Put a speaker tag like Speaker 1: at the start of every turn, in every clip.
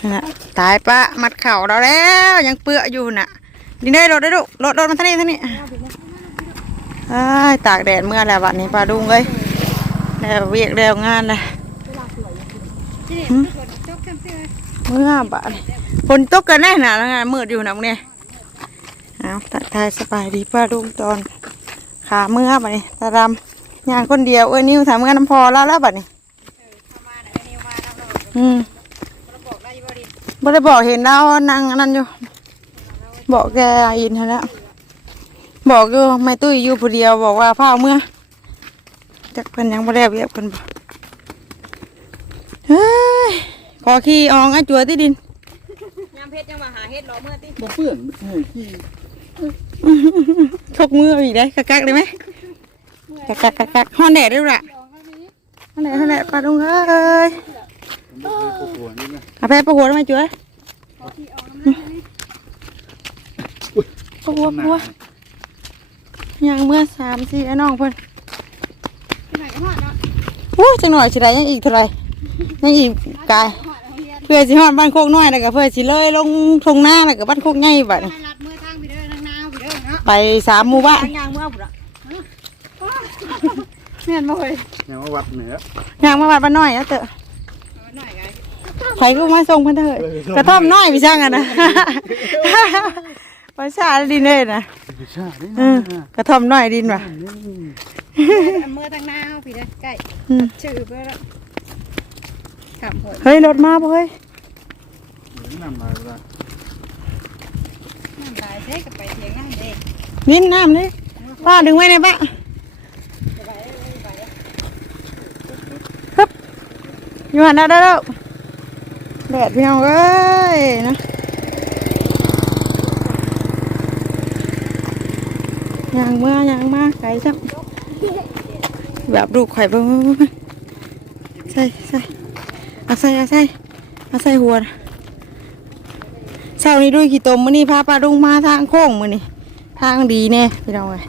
Speaker 1: นั่นน่ะตายปะมัดเข่าเราแล้ว ยังเปื้ออยู่น่ะดินได้รถได้ลูกรถรถมาท่านี้ท่านี้ไอ้ตากแดดเมื่อแล้ววันนี้ปลาดุงเลยแล้วเวียกแล้วงานเลยเมื่อบาดฝนตกกันแน่น่ะแล้วงานมืดอยู่นะมึงเนี่ยเอาตัดทายสบายดีปลาดุงตอนขาเมื่อบัดนี้ตาดำยางคนเดียวเอ้ยนิ้วถามงานน้ำพอแล้วแล้วบัดนี้ อืมบ่ได้บอกเห็นแล้วนั่งอันนั่นอยู่ บอกแกอินให้แล้วบอกอยู่ไม่ตุ้ยอยู่ผู้เดียวบอกว่าพาเอาเมื่อจักเพิ่นยังบ่ได้เวียบเพิ่นบ่เฮ้ยขอขี้อองไอ้จัวที่ดิน
Speaker 2: ยามเพชรยังมาหาเฮ็ดรอเมื่อติ
Speaker 3: บ่เปื้อนเฮ้ยขี้
Speaker 1: ชกมือเอาอีกได้กักๆได้ไหมกักกักกักกักห้อนแดดด้วยล่ะห้อนแดดห้อนแดดปลาดุงเอ้ย
Speaker 3: มันบ่ เคยปวดนี่นะ
Speaker 1: เอาแพ้ปะหัวได้ไหมจัวปะหัวปะหัวยังเมื่อสามสี่ไอ้น้องเพิ่น
Speaker 2: ไหนก็ฮอดเนาะ
Speaker 1: อู้จังหน่อยสิได้ยังอีกเท่าไหรยังอีกกายเพื่อสิฮอดบ้านโคกน้อยแล้วก็เพื่อสิเลยลงทงหน้าแล้วก็บ้านโคกใหญ่บัดนี้
Speaker 2: ลัดมือทางพี่เด้อทางนาวพี่เด้อเนาะ
Speaker 1: ไปสามหมู่บ้าน
Speaker 2: ทางยางเมื่อพุ่นอะแม่นบ่เฮ้ย
Speaker 3: ยังว่าวัดเหนือ
Speaker 1: ย่างมาบ้านบ้านน้อยแล้วเตอะ
Speaker 2: เอาหน่อย ไง
Speaker 1: ไผก็มาส่งเพิ่นเถอะกระท่อมน้อยพี่ช่างอะนะภาษาดินเลยนะ
Speaker 3: ไม่ใช่นี่
Speaker 1: เออ
Speaker 3: นะ
Speaker 1: กระท่อมน้อยดินว่ะ
Speaker 2: มือทางนาวพี่เด้อใกล้
Speaker 1: อืม
Speaker 2: ชื่อเพื่อแล้วขับหด
Speaker 1: เฮ้ยรถมาบ่เฮ้ย
Speaker 3: นำมาละ
Speaker 2: น้ำลายเด้กับไปเถียงง่ายเด้
Speaker 1: นินน้ำนี่ป้าดึงไว้ในบ้านฮึบอยู่หันได้แล้ว แดดพี่น้องเอ้ยนะยางเมื่อยางมาไก่จังแบบลูไข่เบิ่งใส่ใส่เอาใส่เอาใส่เอาใส่หัวน่ะเช้านี้ด้วยกี่ตมมื้อนี้พาปลาดุงมาทางโค้งมื้อนี้ทางดีแน่พี่น้องเอ้ย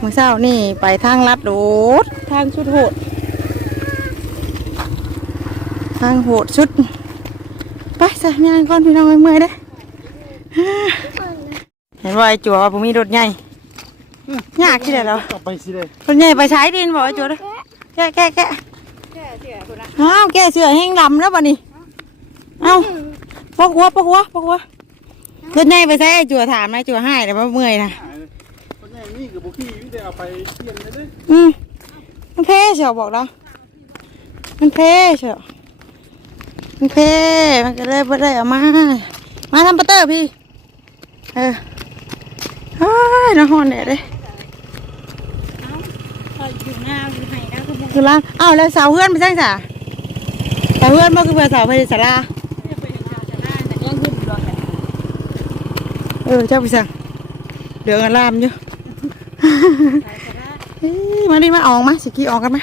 Speaker 1: มื้อเช้านี่ไปทางลัดโดดทางสุดโหดทางโหดสุด ไปใส่ยางก่อนพี่น้องเมื่อยเด้อเห็นว่าไอ้จัวว่าผมมีรถใหญ่ยากที่ไหนแล้ว
Speaker 3: กลับไปสิเลย
Speaker 1: คนใหญ่ไปใช้ดินบอกไอ้จุดเลยแกะแกะแกะ
Speaker 2: แก่เสียพุ่นอะ
Speaker 1: อ้าวแกะเสือแห้งลำแล้วบ่นี่เอ้าปกหัวปกหัวปกหัวคนใหญ่ไปใช้ไอ้จัวถามนายจัวให้แต่ว่าเมื่อยนะ
Speaker 3: คนใหญ่นี่กับบุกี้วิได้เอาไปเที่ยงเลยเด้อ
Speaker 1: อืมมันเพ่เชียวบอกเรามันเพ่เชียว มันเพ่มันก็เลยไม่ได้เอามา มาทำปัตเตอร์พี่ เออเฮ้ยน้องฮอนแดดเลย
Speaker 2: คอยอยู่หน้าอยู่ไห้แล้วคือบ่
Speaker 1: คือล่างอ้าวแล้วสาวเพื่อนไปใช่จ้ะสาวเพื่อนบ่คือเพื่อนสาวไปสารา
Speaker 2: ไปหาจะได้แต่ยังขึ้นรถ
Speaker 1: เออเจ้าไปสั่งเดือดลามอยู่เฮ้ยมาดิมาออกมาสิกี้ออกกันมา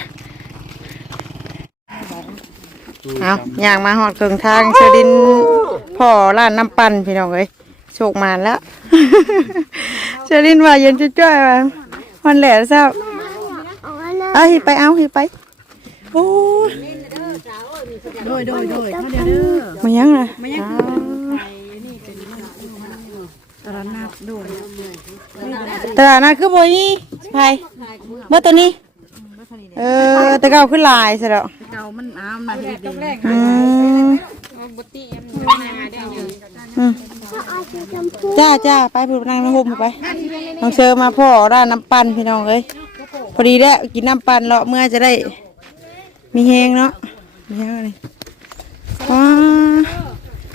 Speaker 1: เอาย่างมาหอดเกิงทางเชดินพ่อร้านน้ำปั่นพี่น้องเอ้ยโชคมาแล้ว เชดินว่าเย็นจ้อยๆมาวันแหล่เศร้า
Speaker 4: เอาอันนั้น
Speaker 1: เอาหิไปเอาหิไปโอ้ย
Speaker 2: โดยโดยโดยเขาเด้อ
Speaker 1: มายังไง
Speaker 2: ไม่ยังตอนนับด้วย
Speaker 1: ตลาดนัดคือโบนี่ไผเมื่อตัวนี้ เออ แตะเกาขึ้นลายซะแล้ว
Speaker 2: เก่ามันอ้ามมาดีดีแรก
Speaker 1: อืม
Speaker 2: บุตรีมันมาได้อยู่
Speaker 1: อืม
Speaker 4: เอาสีชมพู
Speaker 1: จ้าจ้าไปพูดนั่งในห่มไปน้องเชอมาพ่อร้านน้ำปั่นพี่น้องเอ้ยพอดีแล้วกินน้ำปั่นเลาะเมื่อจะได้ มีแหงเนาะมีแหงอะไรว้า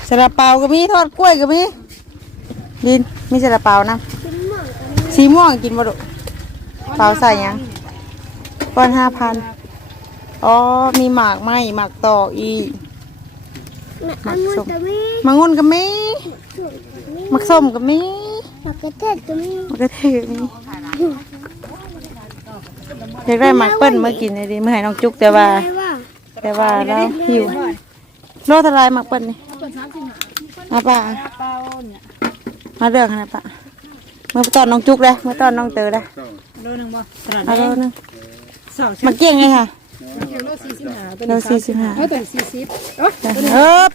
Speaker 1: สลับเปาก็มีทอดกล้วยก็มีดินมีสลับเปานะสีม่วงกินบ่ดุเปาใส่หยัง ก้อนห้าพันอ๋อ มีหมากไหมหมากตอกอีก
Speaker 4: แม่อันนู้นจะมี
Speaker 1: มังงุนก็มี
Speaker 4: ส่วนมี
Speaker 1: มักส้มก็มี
Speaker 4: ดอกกระเทศจะมี
Speaker 1: มักกระเทยก็มีอยากได้หมากเปิ้ลมากินเลยดิเมื่อให้น้องจุกแต่ว่า
Speaker 4: ไม่ว่า
Speaker 1: แต่ว่าเราหิวโลเทลายหมากเปิ้ลนี่มาป่ะมาเลือกนะป่ะเมื่อตอนน้องจุกเลยเมื่อตอนน้องเตอเลย
Speaker 2: โลนึงบ่ตลาด
Speaker 1: เอาโลนึง
Speaker 2: สอง
Speaker 1: มาเกี่ยงเลยค่ะ
Speaker 3: ย
Speaker 2: เคียวโลสี่สิบห้าตัว
Speaker 1: โล
Speaker 2: นี้
Speaker 1: สี่สิบห้า
Speaker 2: เออตัวนี้สี่สิบเอ้ยตัวนี้
Speaker 1: เอิบ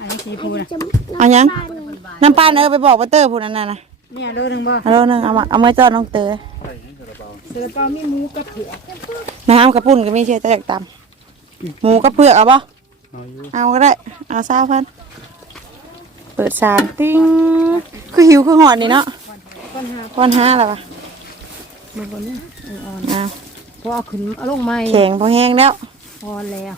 Speaker 2: อันนี้สีพูนะ
Speaker 1: เอายังน้ำปลาเออไปบอกว่าเตอร์พูดนั่นน่ะนะ
Speaker 2: เนี่ยโลหนึ่งบ่
Speaker 1: เอาโลนึงเอามาเอามาจอดน้องเตอ
Speaker 2: เสือเปล่ามีหมูกับเผือก
Speaker 1: น้ำกระปุ่นก็มีเชื่อจะอยากตำหมูกระเพือกเอาปะ
Speaker 3: เอาอยู่
Speaker 1: เอาก็ได้ เอาซาพันเปิดสารติ้งคือหิวคือหอนนี่เนาะ
Speaker 2: ก้อนหา
Speaker 1: ก้อนห้าแล้วปะ
Speaker 2: บนบนเนี่ยอ่อน
Speaker 1: เอา
Speaker 2: ๆเพราะเอาขึ้นเอาลงไม้
Speaker 1: แข็งพอแห้งแล้ว
Speaker 2: พอแล้ว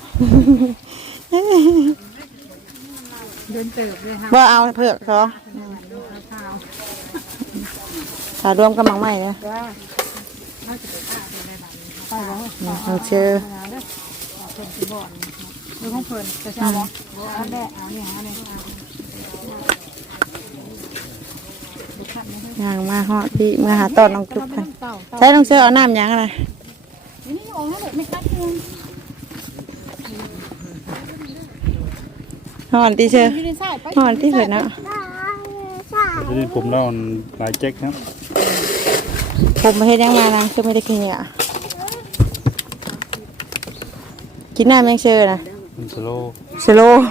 Speaker 2: เดินเติบเลยค่ะ
Speaker 1: บ่เอาเผือกสอง
Speaker 2: ข้าว
Speaker 1: สารวมกำลังใหม่เลย
Speaker 2: ว่า
Speaker 1: เราเจอ
Speaker 2: เรื่องของเพิ่นจะเช่าบ่เอาแบะเอาเนี่ยเอาเนี่ยเอา
Speaker 1: ย่างมาฮอดพี่มาหาตอนน้องจุ๊บกัน
Speaker 2: เต่าเต่า
Speaker 1: ใช้น้องเสื้อเอาน้ำยังอะไร
Speaker 2: นี่ออกให้แบบไม่คัดเงิน
Speaker 1: ฮอนตีเชื่อ
Speaker 2: อยู่ในสายไป
Speaker 1: ฮอนตีเผื่อเนาะ
Speaker 3: ทีนี้ผมเล่าหลายแจ็คครับ
Speaker 1: ผมมาเฮ็ดยังมานะคือไม่ได้กินเนี่ยกินน้ำยังเชื่อนะ
Speaker 3: มันสโลว์
Speaker 1: สโลว์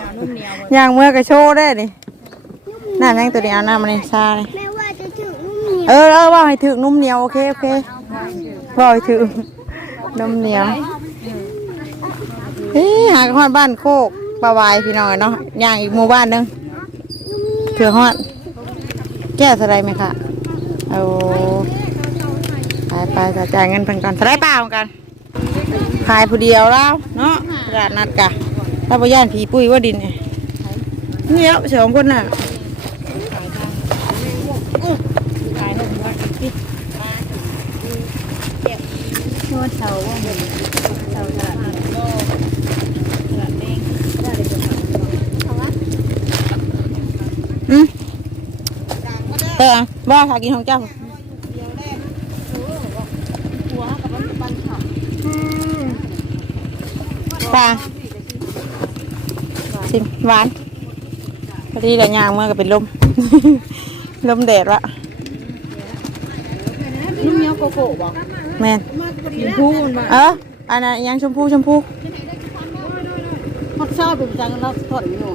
Speaker 1: ย่างเมื่อกระโชว์ได้ดิน้ำยังตัวนี้เอาน้ำมาในซาเลย
Speaker 4: แม่ว่าจะถึงนุ่ม
Speaker 1: เออเออว่าให้ถึงนุ่มเหนียวโอเคโอเคว่าให้ถึงนุ่มเหนียวเฮ้ยหากฮอดบ้านโคกปลาวายพี่น้องเนาะย่างอีกหมู่บ้านหนึงเถื่อฮอดแก้สไลด์ไหมคะเอาไปไปจะจ่ายเงินเพิ่นก่อนสไลด์เปล่ากันขายผู้เดียวแล้วเนาะตลาดนัดกะถ้าบ่ย่านผีปุ้ยว่าดินเนี่ยเนี่ยสองคนน่ะ
Speaker 2: ชวนเสาว่าเงินเสาตลาดตลาดแดงได้เลยจ้ะ
Speaker 1: อืมเออบ่ถ้ากินของเจ้าปลาชิมหวานพอดีแต่ยางเมื่อก็เป็นลม ลมแดดละ
Speaker 2: นุ่มเหนียวโกโก้บ่
Speaker 1: แม่น
Speaker 2: ชมพูมันบ่
Speaker 1: เอออันนั้นยังชมพูชมพู
Speaker 2: มักชอบเป็นจังเราถอดอยู่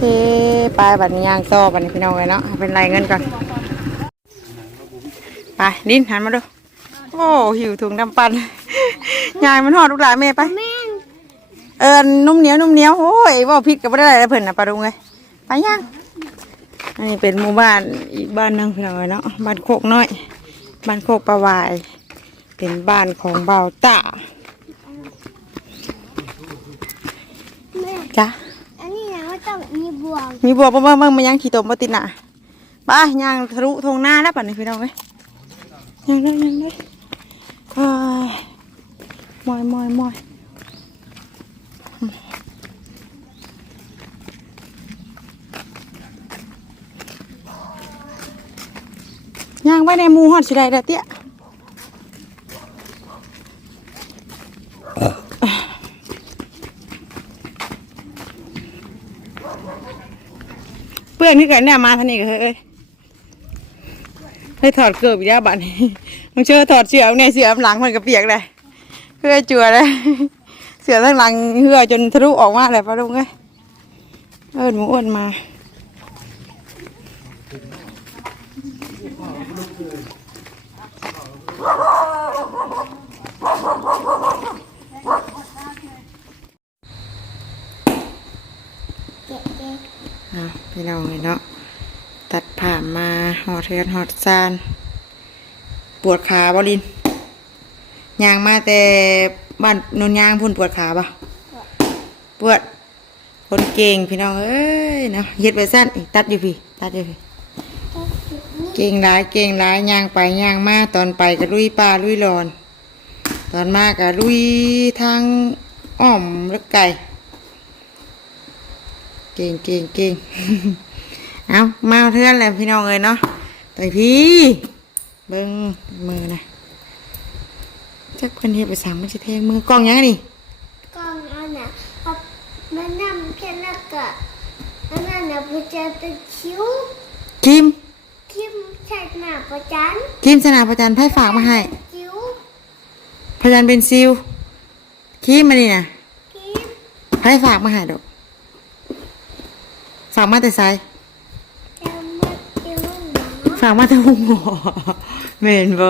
Speaker 1: เฮ้ไปบัดนี้ยางต่อบัดนี้พี่น้องเลยเนาะเอาเป็นไรเงินก่อนไปดินหันมาดูโอ้หิวถุงดำปันยายมันหอดลูกหลานแม่ไป
Speaker 4: แม่ง
Speaker 1: เออนุ่มเหนียวนุ่มเหนียวโอ้ยว่าพิษกับไม่ได้อะไรเพิ่นนะปลาดุงเลยไปย่าง อันนี้เป็นหมู่บ้านอีกบ้านหนึงพี่น้องเนาะบ้านโคกน้อย บ้านโคกประวาย เป็นบ้านของเบาตา
Speaker 4: แม่
Speaker 1: จ้ะ
Speaker 4: อันนี้นะว่าต้องมีบวง
Speaker 1: มีบัวบ้างบ้างมายังขี่ตมมาติดหน่ะไปย่างทะลุทงหน้าแล้วป่ะนี่พี่น้องเว้ยย่างได้ย่างได้อ้ายมอยมอยมอย ย่างไว้ในมูฮอดสิได้เด้อเตี้ยเพื่อนนี่กันเนี่ยมาทันนี่ก็เฮ้ยเอ้ยให้ถอดเกือบอีกแล้วบันมึงเชื่อถอดเสื้อเนี่ยเสื้อหลังมันก็เปียกเลยเพื่อจัวเลยเสื้อทั้งหลังเหือจนทะลุออกมาเลยปะลุงเอ้ยเอิญหมูอ้วนมา อะพี่น้องเลยเนาะตัดผ่ามาหอดเทือนหอดซาน ปวดขาบอลินยางมาแต่บ้านนนยางพุ่นปวดขาปะปวดคนเก่งพี่น้องเอ้ยเนาะเฮ็ดไปสั้นตัดอยู่พี่ ตัดอยู่พี่ เก่งหลายเก่งหลายยางไปยางมาตอนไปก็ลุยป่าลุยรอน ตอนมาก็ลุยทางอ้อมแล้วไก่เก่งเก่งเก่งเอามาเทือนแล้วพี่น้องเลยเนาะแต่พี่เบิ้งมือนะจักคนเฮ็ดไปสั่งมันจะเทงมือกล้องยังไงนี่
Speaker 4: กองอันน่ะเอามันนำแค่นั้นก็อันนั้นน่ะพระเจ้าตะคิ้ว
Speaker 1: คิม
Speaker 4: คิมใช่ หน้าปประจัน
Speaker 1: ครีมสนาประจันไพ่ฝากมาให้
Speaker 4: จิ๋ว
Speaker 1: ประจันเป็นซิลครีมมานี่นะ
Speaker 4: คิม
Speaker 1: ไพ่ฝากมาให้ดอกฝากมาแต่ไซ
Speaker 4: จะมาจิ๋วหมอ
Speaker 1: ฝากมาแต่หุงหอเมนบ่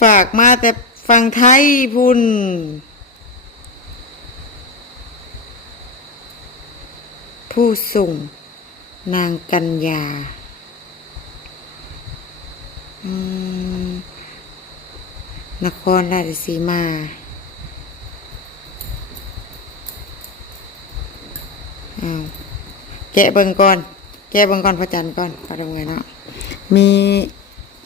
Speaker 1: ฝากมาแต่ฟังไทยพุ่นผู้ส่งนางกัญญาอืม นครราชสีมาอ้าวแกะเบิ่งก่อน แกะเบิ่งก่อนพระจันทร์ก่อนพอทำไงเนาะ มี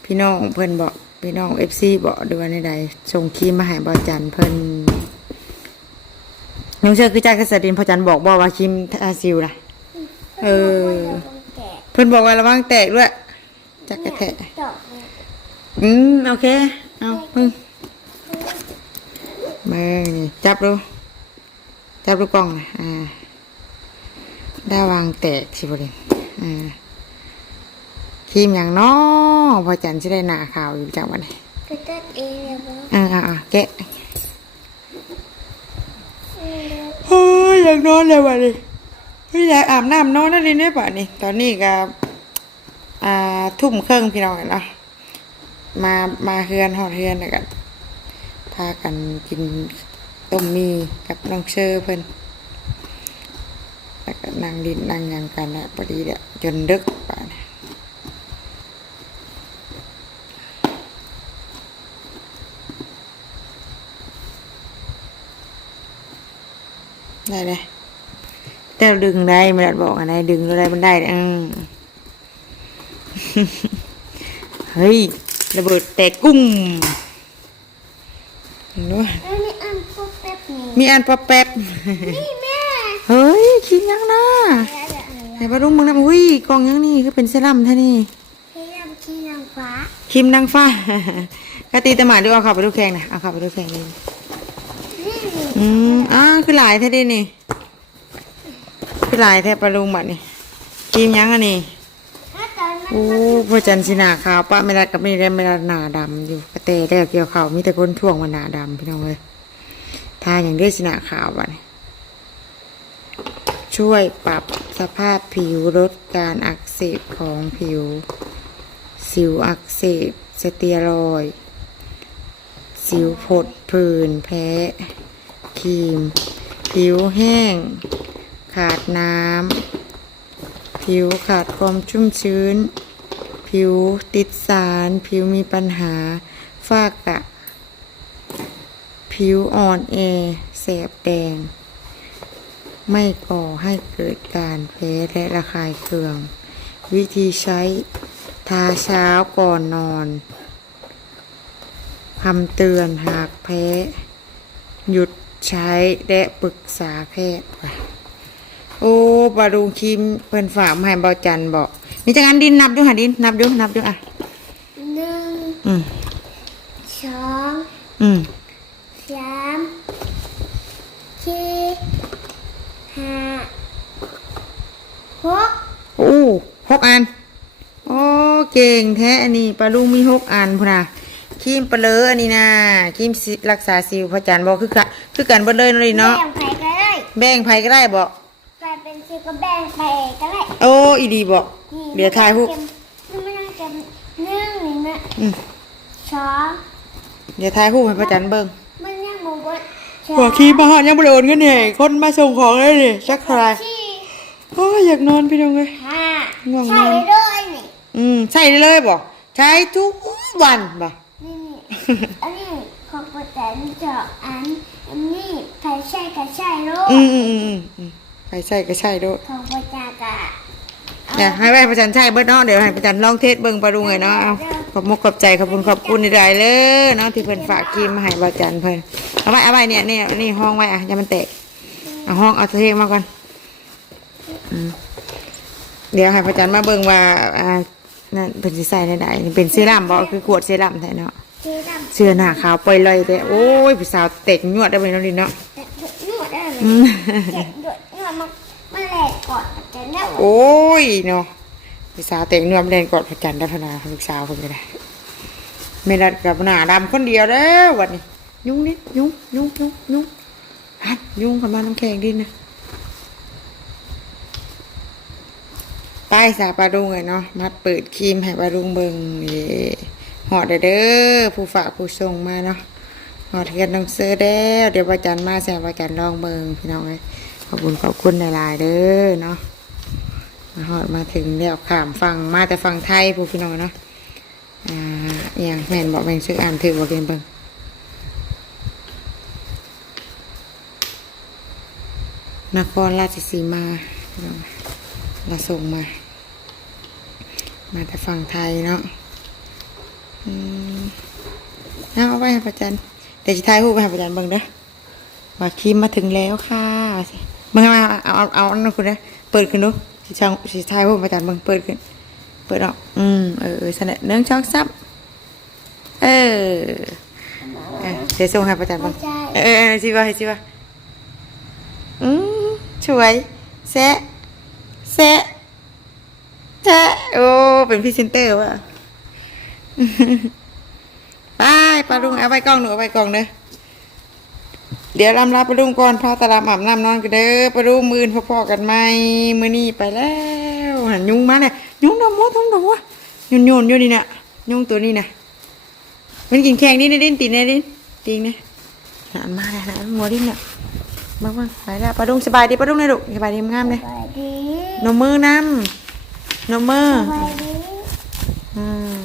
Speaker 1: พี่น้องเพิ่นบอกพี่น้องเอฟซีบอกดูว่าในใดส่งครีมมาให้บอจันทร์เพิ่นน้องเชื่อคือจ้ากษัตริย์พระจันทร์บอกบอกว่าครีมทาซิลนะเออ
Speaker 4: แกะ
Speaker 1: เพิ่นบอกว่าระวังแตกด้วยจักกระแทะ
Speaker 4: ด อกเนี่ย
Speaker 1: อืมโอเค เอามึงมึงนี่จับดู จับดูกล้องนะอ่าได้วางแตกสิบเลยอ่าครีมอย่างน้อพอจันทร์จะได้หนาขาวอยู่จากวันนี้
Speaker 4: ก็ตัดเองเลยบ่
Speaker 1: อ่าอ่าอ่าแกะ
Speaker 4: เออ
Speaker 1: เฮ้ยอยากนอนเลยวันนี้เฮ้ยอยากอาบน้ำนอนนั่นเลยเนี่ยป่ะนี่ตอนนี้ก็อ่าทุ่มครึ่งพี่น้องเนาะ มามาเฮือนหอดเฮือนแล้วกันพากันกินต้มมีกับน้องเชอร์เพิ่นแล้วก็นั่งดินนั่งยังกันนะพอดีเนี่ยจนดึกป่ะนะได้เลยแต่ดึงได้ไม่ได้บอกอะไรดึงอะไรมันได้เนี่ยอืมเฮ้ย ระเบิดแตกกุ้งเห็นด้วย
Speaker 4: แล้วนี่อันพวกแป๊บนี่
Speaker 1: มีอันปะแป๊บ
Speaker 4: นี่แม่
Speaker 1: เฮ้ยคิดยังนะ
Speaker 4: แล้วจะอะไร
Speaker 1: ไหนปลาดุงมึงนะอุ้ยกล่องยังนี่คือเป็นเซรั่มแท่นี่
Speaker 4: ให้ยำขี้นางฟ้า
Speaker 1: ครีมนางฟ้ากะตีตะหมาดูเอาเขับไปดูแข่งนะเอาเขับไปดูแข่งเลย
Speaker 4: นี่
Speaker 1: อืมอ่าคือหลายแท้ดินี่คือหลายแท้ปลาดุงบัดนี่ครีมยังอันนี้
Speaker 4: ถ้าตอนนั้น
Speaker 1: โอ้พระจันทร์สิหนาขาวปะไม่รัดกับไม่ได้ไม่รัดหนาดำอยู่กระเตะได้เกี่ยวเขามีแต่คนท่วงมาหนาดำพี่น้องเลยทาอย่างด้วยสิหนาขาวบันช่วยปรับสภาพผิวลดการอักเสบของผิว สิวอักเสบสเตียรอย สิวผดผื่นแพ้ครีม ผิวแห้ง ขาดน้ำ ผิวขาดความชุ่มชื้น ผิวติดสาร ผิวมีปัญหาฝ้ากระผิวอ่อนแอแสบแดง ไม่ก่อให้เกิดการแพ้และระคายเคือง วิธีใช้ทาเช้าก่อนนอนคำเตือนหากแพ้ หยุดใช้และปรึกษาแพทย์ ค่ะโอ้ปลาดุงคิมเพิ่นฝากมาให้เบาจันบอกมีจังอันดินนับดูหาดินนับดูนับดูอะ
Speaker 4: หนึ่ง
Speaker 1: อืม
Speaker 4: สอง
Speaker 1: อืม
Speaker 4: สามสี่ห้าหก
Speaker 1: โอ้หกอันโอ้เก่งแท้อันนี้ปลาดุงมีหกอันพุ่นน่ะครีมปลาเลออันนี้นะครีมสิรักษาสิวพระจันทร์บอกคือกันคือกันเบิดเลยเนาะนี่เนาะ
Speaker 4: แบ่งไปก็ได้
Speaker 1: แบ่งไผก็ได้บอก
Speaker 4: กลายเป็นซีก็แบ่งไปก็ได้
Speaker 1: โอ้อีดีบอก เดี๋ยวถ่ายรูป
Speaker 4: นี่ไม่ต้องเก็บหนึ่งนี่นะ
Speaker 1: อืม
Speaker 4: สอง
Speaker 1: เดี๋ยวถ่ายรูปให้พระจันทร์เบิ่ง
Speaker 4: มันยังหมูบด
Speaker 1: บอกครีมมาหอดยังบ่ได้โอนเงินเนี่ยคนมาส่งของเลยนี่สักใคร
Speaker 4: สี่
Speaker 1: โอ้ยอยากนอนพี่น้องเลย
Speaker 4: ห้า
Speaker 1: ง่วงนอน
Speaker 4: ใส่เลยนี่
Speaker 1: อืมใช่ได้เลยบอกใช้ทุกวันบอก
Speaker 4: นี่นี่อันนี้ของโปรแต่นี่จะอันอันนี้ใครใช่ก็ใช่ลูก
Speaker 1: อืมอืมอืมอืม อืมใครใช่ก็ใช่ด้วย
Speaker 4: ของโปรจากะ
Speaker 1: เนี่ยให้แม่ประจันใช่เบิดเนาะเดี๋ยวให้ประจันลองเทสเบิ่งปลาดุงเลยเนาะเอาขอบมุกขอบใจขอบคุณขอบคุณใดๆเลยเนาะที่เพิ่นฝากกิมมาให้ประจันเพิ่นเอาไว้เอาไว้เนี่ยเนี่ยนี่ห้องไว้อะอย่ามันแตกเอาห้องเอาเทมาก่อนอืมเดี๋ยวให้ประจันมาเบิ่งว่าอ่านั่นเพิ่นสิใส่ในใดนี่เป็นเซรั่มบ่คือขวดเซรั่มแท้เนาะ
Speaker 4: สีดำ
Speaker 1: เสื้อหน้าขาวปล่อยลอยแต่โอ้ยผู้สาวเตกยวดได้บ่เนาะนี่เนาะ
Speaker 4: แต่นวดได้ไหม
Speaker 1: อืม
Speaker 4: เจ็บ ด้วยนวดมันมันแหลกก่อนจะเน่า
Speaker 1: โอ้ยเนาะลูกสาวเต็งนวมเล่นกอดพระจันทร์ได้พนาลูกสาวคนก็ได้ไม่รัดกับหน้าดำคนเดียวแล้ววันนี้ ยุ่งนิดยุ่งยุ่งยุ่งยุ่งฮัดยุ่งกับมาน้ำแข็งดินนะไปสาปลาดุงเลยเนาะมัดเปิดครีมให้ปลาดุงเบิงนี่หอดเด้อผู้ฝากผู้ส่งมาเนาะหอดกันต้องซื้อแล้วเดี๋ยวประจันมาแสบประจันลองเบิงพี่น้องเลย ขอบคุณขอบคุณหลายๆเด้อเนาะมาหอดมาถึงแล้วขามฟังมาแต่ฟังไทยผู้พี่น้องเนาะอ่าอย่างแม่นบอกแม่งชื่ออ่านถือว่าเกินเบิงนครราชสีมาเราส่งมา มาแต่ฝั่งไทยเนาะอืมเอาเอาไว้ให้ประจันเดี๋ยวจะถ่ายรูไปให้ประจันเบิ่งเด้อว่าครีมมาถึงแล้วค่ะ มึงเอามาเอาเอาเอาอันนั้นคุณนะเปิดขึ้นดูสิช่างสิถ่ายรูปประจันเบิ่งเปิดขึ้น เปิดออก อืมเออเออสนะเนื่องช่องซับเออเออเดี๋ยวส่งให้ประจันเบิ่ง
Speaker 4: ไม่ใช่
Speaker 1: เออเออสิว่าสิว่าอืมสวยแซะแซะแซะโอ้เป็นพรีเซนเตอร์ว่ะไปปลาดุงเอาไปกล้องหนูเอาไปกล้องเด้อ เดี๋ยวลำลาปลาดุงก่อนพาตะลำอาบน้ำนอนกันเด้อปลาดุงมือนพ่อๆกันไหมมือนี่ไปแล้วหันยุงมาเนี่ยยุงดำวะยุงดำวะยุนยุนอยู่นี่น่ะยุงตัวนี้น่ะมันกินแข็งนี่นะดิ้นตีนนะดิ้นตีนนะหันมาแล้วหันหัวดิ้นน่ะบ้างบ้างไปแล้วปลาดุงสบายดีปลาดุงเลยลูกสบายดีงามเลย
Speaker 4: สวัสดี
Speaker 1: นมมือนำนมมือ
Speaker 4: สวัสดี
Speaker 1: อืม